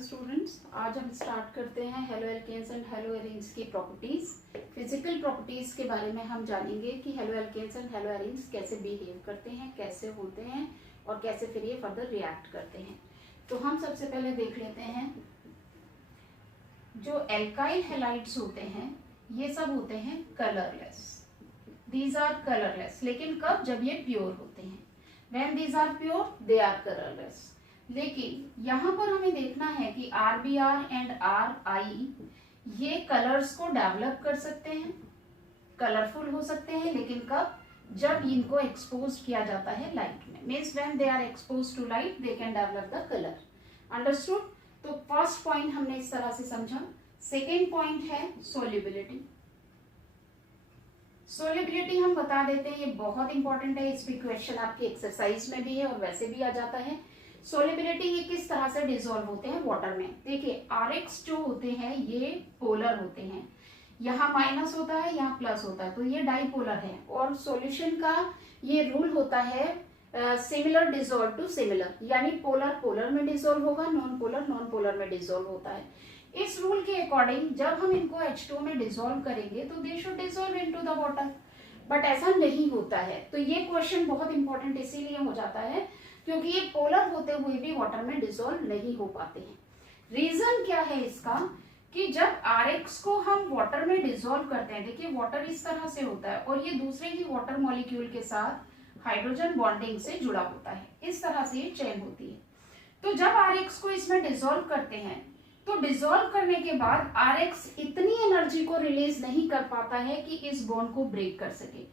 Students, आज हम start करते हैं haloalkanes and haloarenes की प्रॉपर्टीज। फिजिकल प्रॉपर्टीज के बारे में हम जानेंगे कि haloalkanes and haloarenes कैसे बिहेव करते हैं, कैसे होते हैं और कैसे फिर ये फर्दर रिएक्ट करते हैं। तो हम सबसे पहले देख लेते हैं जो एल्काइल हैलाइड्स होते हैं ये सब होते हैं कलरलेस। दीज आर कलरलेस, लेकिन कब? जब ये प्योर होते हैं। When these are pure they are colourless. लेकिन यहाँ पर हमें देखना है कि RBr एंड RI ये कलर्स को डेवलप कर सकते हैं, कलरफुल हो सकते हैं, लेकिन कब? जब इनको एक्सपोज किया जाता है लाइट में। Means when they are exposed to light they can develop the colour. Understood? तो फर्स्ट पॉइंट हमने इस तरह से समझा। सेकेंड पॉइंट है सोल्युबिलिटी। सोल्युबिलिटी हम बता देते हैं, ये बहुत इंपॉर्टेंट है। इस पे क्वेश्चन आपके एक्सरसाइज में भी है और वैसे भी आ जाता है। सोल्युबिलिटी ये किस तरह से डिसॉल्व होते हैं वाटर में। देखिए RX जो होते हैं ये पोलर होते हैं, यहाँ माइनस होता है, यहाँ प्लस होता है, तो ये डाइपोलर है। और सॉल्यूशन का ये रूल होता है सिमिलर डिसॉल्व टू सिमिलर, यानी पोलर पोलर में डिसॉल्व होगा, नॉन पोलर में डिसॉल्व होता है। इस रूल के अकॉर्डिंग जब हम इनको H2 में डिसॉल्व करेंगे तो they should dissolve into the water, but ऐसा नहीं होता है। तो ये क्वेश्चन बहुत इंपॉर्टेंट इसीलिए हो जाता है क्योंकि ये पोलर होते हुए भी वाटर में डिसॉल्व नहीं हो पाते हैं। रीजन क्या है इसका कि जब RX को हम वाटर में डिसॉल्व करते हैं, देखिए वाटर इस तरह से होता है और ये दूसरे ही वाटर मॉलिक्यूल के साथ हाइड्रोजन बॉन्डिंग से जुड़ा होता है, इस तरह से ये चेन होती है। तो जब RX को इसमें डिसॉल्व करते हैं तो डिसॉल्व करने के बाद RX इतनी एनर्जी को रिलीज नहीं कर पाता है कि इस बॉन्ड को ब्रेक कर सके।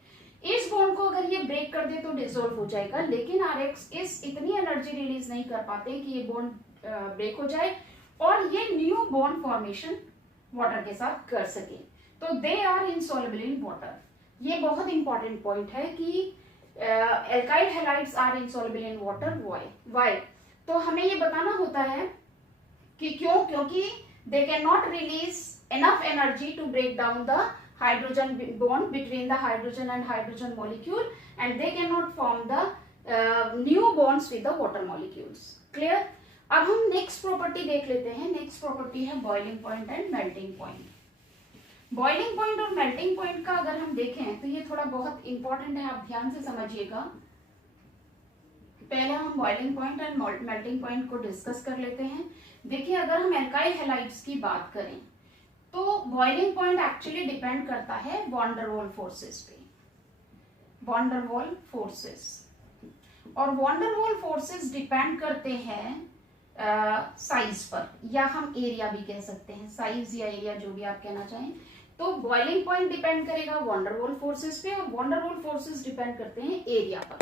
इस बॉन्ड को अगर ये ब्रेक कर दे तो डिसॉल्व हो जाएगा, लेकिन RX इस इतनी एनर्जी रिलीज नहीं कर पाते कि ये बॉन्ड ब्रेक हो जाए और ये न्यू बॉन्ड फॉर्मेशन वाटर के साथ कर सके। तो they are insoluble in water. ये बहुत इंपॉर्टेंट पॉइंट है कि alkyl halides are insoluble in water. Why? तो हमें ये बताना होता है कि क्यों? क्योंकि they can not release enough energy to break down the hydrogen bond between the hydrogen and hydrogen molecule and they cannot form the new bonds with the water molecules. Clear? अब हम नेक्स्ट प्रॉपर्टी देख लेते हैं। Next property है boiling point and melting point. Boiling point और melting point का अगर हम देखें तो ये थोड़ा बहुत इंपॉर्टेंट है, आप ध्यान से समझिएगा। पहले हम boiling point and melting point को डिस्कस कर लेते हैं। देखिए अगर हम एल्काइल हैलाइड्स की बात करें तो बॉइलिंग पॉइंट एक्चुअली डिपेंड करता है वॉन डर वाल फोर्सेस पे। वॉन डर वाल फोर्सेस और वॉन डर वाल फोर्सेस डिपेंड करते हैं साइज पर, या हम एरिया भी कह सकते हैं, साइज या एरिया जो भी आप कहना चाहें। तो बॉइलिंग पॉइंट डिपेंड करेगा वॉन डर वाल फोर्सेस पे और वॉन डर वाल फोर्सेस डिपेंड करते हैं एरिया पर।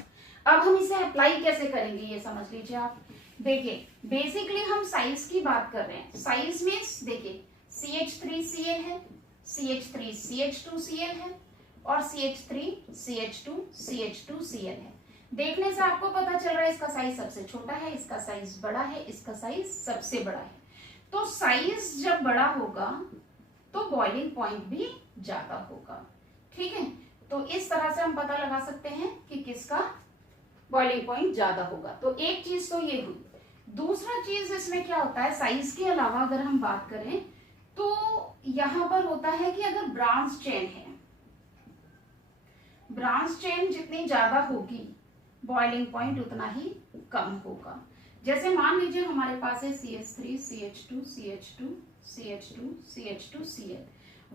अब हम इसे अप्लाई कैसे करेंगे ये समझ लीजिए आप। देखिए बेसिकली हम साइज की बात कर रहे हैं। साइज मीन्स देखिए CH3Cl है, CH3CH2Cl है और CH3CH2CH2Cl है। देखने से आपको पता चल रहा है इसका साइज सबसे छोटा है, इसका साइज बड़ा है, इसका साइज सबसे बड़ा है। तो साइज जब बड़ा होगा तो बॉइलिंग पॉइंट भी ज्यादा होगा। ठीक है, तो इस तरह से हम पता लगा सकते हैं कि किसका बॉइलिंग पॉइंट ज्यादा होगा। तो एक चीज तो ये हुई। दूसरा चीज इसमें क्या होता है, साइज के अलावा अगर हम बात करें तो यहां पर होता है कि अगर ब्रांच चेन है, ब्रांच चेन जितनी ज्यादा होगी बॉइलिंग पॉइंट उतना ही कम होगा। जैसे मान लीजिए हमारे पास है CH3 CH2 CH2 CH2 CH2 Cl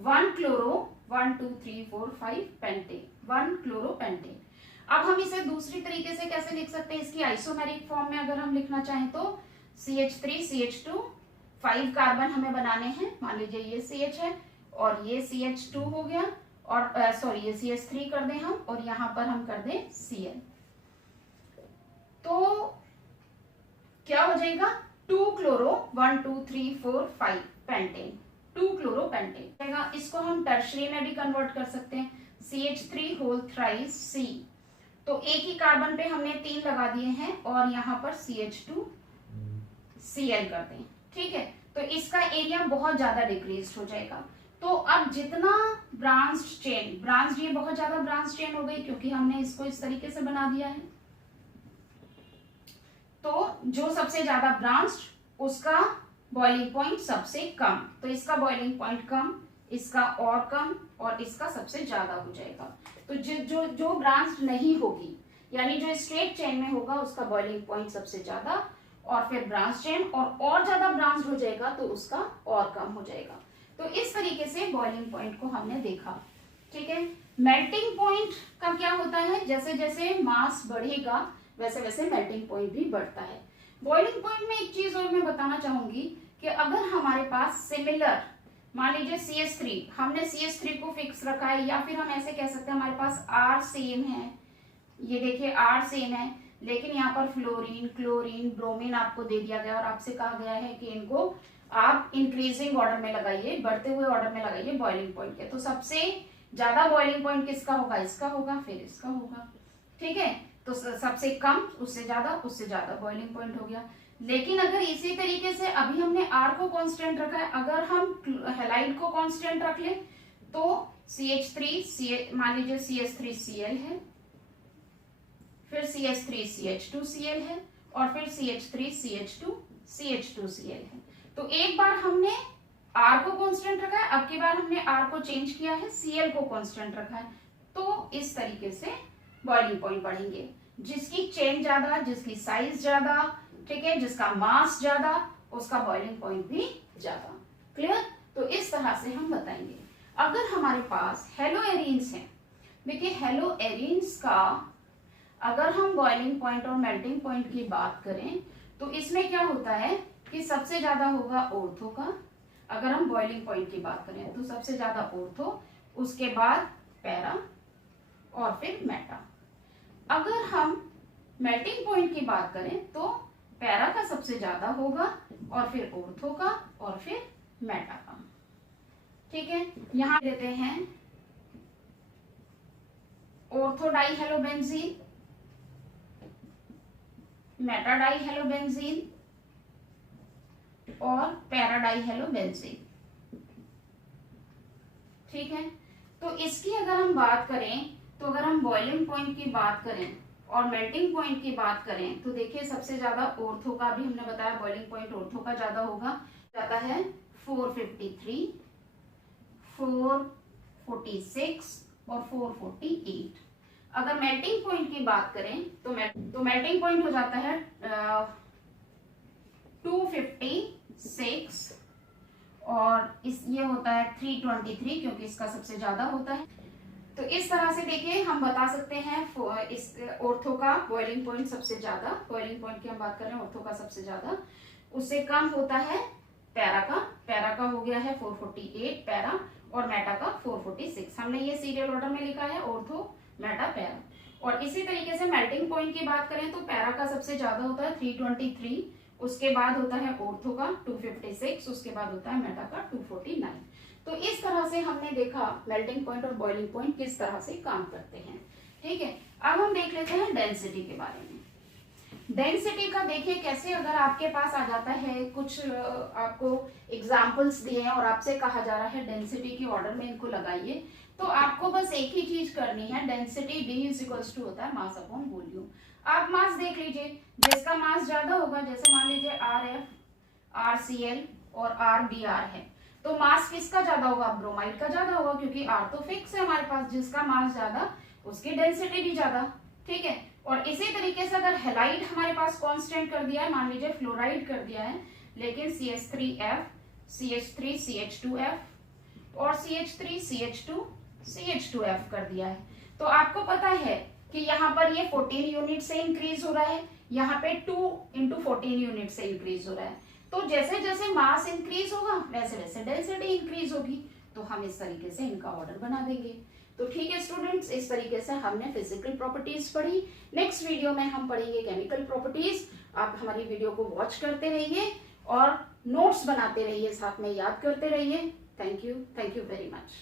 1 chloro 1 2 3 4 5 pentane 1 chloro pentane. अब हम इसे दूसरी तरीके से कैसे लिख सकते हैं, इसकी आइसोमेरिक फॉर्म में अगर हम लिखना चाहें तो CH3 CH2 5 कार्बन हमें बनाने हैं। मान लीजिए ये CH है और ये CH2 हो गया और सॉरी ये CH3 कर दें हम और यहां पर हम कर दें Cl। तो क्या हो जाएगा 2 क्लोरो 1 2 3 4 5 पेंटेन, 2 क्लोरो पेंटेन। इसको हम टर्शरी में भी कन्वर्ट कर सकते हैं, CH3 होल थ्राइस C। तो एक ही कार्बन पे हमने 3 लगा दिए हैं और यहाँ पर CH2 Cl कर दें। ठीक है, तो इसका एरिया बहुत ज्यादा डिक्रीज हो जाएगा। तो अब जितना ब्रांच चेन, ब्रांच ये बहुत ज्यादा ब्रांच चेन हो गई क्योंकि हमने इसको इस तरीके से बना दिया है। तो जो सबसे ज्यादा ब्रांच उसका बॉइलिंग पॉइंट सबसे कम, तो इसका बॉइलिंग पॉइंट कम, इसका और कम, और इसका सबसे ज्यादा हो जाएगा। तो जो जो ब्रांच नहीं होगी, यानी जो स्ट्रेट चेन में होगा, उसका बॉइलिंग पॉइंट सबसे ज्यादा, और फिर ब्रांच चेन और ज्यादा ब्रांच हो जाएगा तो उसका और कम हो जाएगा। तो इस तरीके से बॉइलिंग पॉइंट को हमने देखा। ठीक है, मेल्टिंग पॉइंट का क्या होता है, जैसे जैसे मास बढ़ेगा वैसे वैसे मेल्टिंग पॉइंट भी बढ़ता है। बॉइलिंग पॉइंट में एक चीज और मैं बताना चाहूंगी कि अगर हमारे पास सिमिलर, मान लीजिए CH3, हमने CH3 को फिक्स रखा है, या फिर हम ऐसे कह सकते हैं हमारे पास R सेम है, ये देखिए R सेम है, लेकिन यहाँ पर फ्लोरीन, क्लोरीन, ब्रोमीन आपको दे दिया गया और आपसे कहा गया है कि इनको आप इंक्रीजिंग ऑर्डर में लगाइए, बढ़ते हुए ऑर्डर में लगाइए बॉइलिंग पॉइंट के। तो सबसे ज्यादा बॉइलिंग पॉइंट किसका होगा, इसका होगा, फिर इसका होगा। ठीक है, तो सबसे कम, उससे ज्यादा बॉइलिंग पॉइंट हो गया। लेकिन अगर इसी तरीके से अभी हमने R को कांस्टेंट रखा है, अगर हम हैलाइड को कांस्टेंट रख ले तो CH3 मान लीजिए CH3Cl है, फिर CH3CH2Cl है, और फिर CH3CH2CH2Cl है। तो एक बार हमने R को कांस्टेंट रखा है, अब की बार हमने R को चेंज किया है, Cl को कांस्टेंट रखा है। तो इस तरीके से बॉइलिंग पॉइंट बढ़ेंगे, जिसकी चेन ज्यादा, जिसकी साइज ज्यादा, ठीक है, जिसका मास ज्यादा, उसका बॉइलिंग पॉइंट भी ज्यादा। क्लियर? तो इस तरह से हम बताएंगे। अगर हमारे पास हेलो एरिन्स है, देखिए हेलो एरिन्स का अगर हम बॉइलिंग पॉइंट और मेल्टिंग पॉइंट की बात करें तो इसमें क्या होता है कि सबसे ज्यादा होगा ऑर्थो का। अगर हम बॉइलिंग पॉइंट की बात करें तो सबसे ज्यादा ऑर्थो, उसके बाद पैरा, और फिर मेटा। अगर हम मेल्टिंग पॉइंट की बात करें तो पैरा का सबसे ज्यादा होगा, और फिर ऑर्थो का, और फिर मेटा का। ठीक है, यहां देते हैं ऑर्थो डाई हेलोबेंजीन, मेटा डाई हेलोबेंजीन, और पैरा डाई हेलोबेंजीन। ठीक है, तो इसकी अगर हम बात करें तो अगर हम बॉइलिंग पॉइंट की बात करें और मेल्टिंग पॉइंट की बात करें तो देखिए सबसे ज्यादा ऑर्थो का, भी हमने बताया बॉइलिंग पॉइंट ऑर्थो का ज्यादा होगा, जाता है 453, 446 और 448। अगर मेल्टिंग पॉइंट की बात करें तो मेल्टिंग पॉइंट हो जाता है 256, और ये होता है 323, क्योंकि इसका सबसे ज्यादा होता है। तो इस तरह से देखिए हम बता सकते हैं इस ऑर्थो का बॉइलिंग पॉइंट सबसे ज्यादा, बॉइलिंग पॉइंट की हम बात कर रहे हैं, ऑर्थो का सबसे ज्यादा, उससे कम होता है पैरा का हो गया है 448 पैरा, और मेटा का 446। हमने ये सीरियल ऑर्डर में लिखा है, ऑर्थो, मेटा, पैरा। और इसी तरीके से मेल्टिंग पॉइंट की बात करें तो पैरा का सबसे ज्यादा होता है 323, उसके बाद होता है ऑर्थो का 256, उसके बाद होता है मेटा का 249। तो इस तरह से हमने देखा मेल्टिंग पॉइंट और बॉइलिंग पॉइंट किस तरह से काम करते हैं। ठीक है, अब हम देख लेते हैं डेंसिटी के बारे में। डेंसिटी का देखिए कैसे, अगर आपके पास आ जाता है कुछ आपको एग्जाम्पल्स दिए हैं और आपसे कहा जा रहा है डेंसिटी के ऑर्डर में इनको लगाइए, तो आपको बस एक ही चीज करनी है, डेंसिटी D इक्वल्स टू होता है मास अपॉन वॉल्यूम। आप मास देख लीजिए, जिसका मास ज्यादा होगा, जैसे मान लीजिए RF, RCl और RBr है, तो मास किसका ज्यादा होगा, ब्रोमाइड का ज्यादा होगा, क्योंकि R तो फिक्स है हमारे पास, जिसका मास ज्यादा उसकी डेंसिटी भी ज्यादा। ठीक है, और इसी तरीके से अगर हैलाइड हमारे पास कांस्टेंट कर दिया है, मान लीजिए फ्लोराइड कर दिया है, लेकिन CH3F, CH3CH2F और CH3CH2CH2F कर दिया है, तो आपको पता है कि यहाँ पर ये 14 यूनिट से इंक्रीज हो रहा है, यहाँ पे 2 × 14 यूनिट से इंक्रीज हो रहा है। तो जैसे जैसे मास इंक्रीज होगा वैसे वैसे डेंसिटी इंक्रीज होगी, तो हम इस तरीके से इनका ऑर्डर बना देंगे। तो ठीक है स्टूडेंट्स, इस तरीके से हमने फिजिकल प्रॉपर्टीज पढ़ी। नेक्स्ट वीडियो में हम पढ़ेंगे केमिकल प्रॉपर्टीज। आप हमारी वीडियो को वॉच करते रहिए और नोट्स बनाते रहिए, साथ में याद करते रहिए। Thank you very much.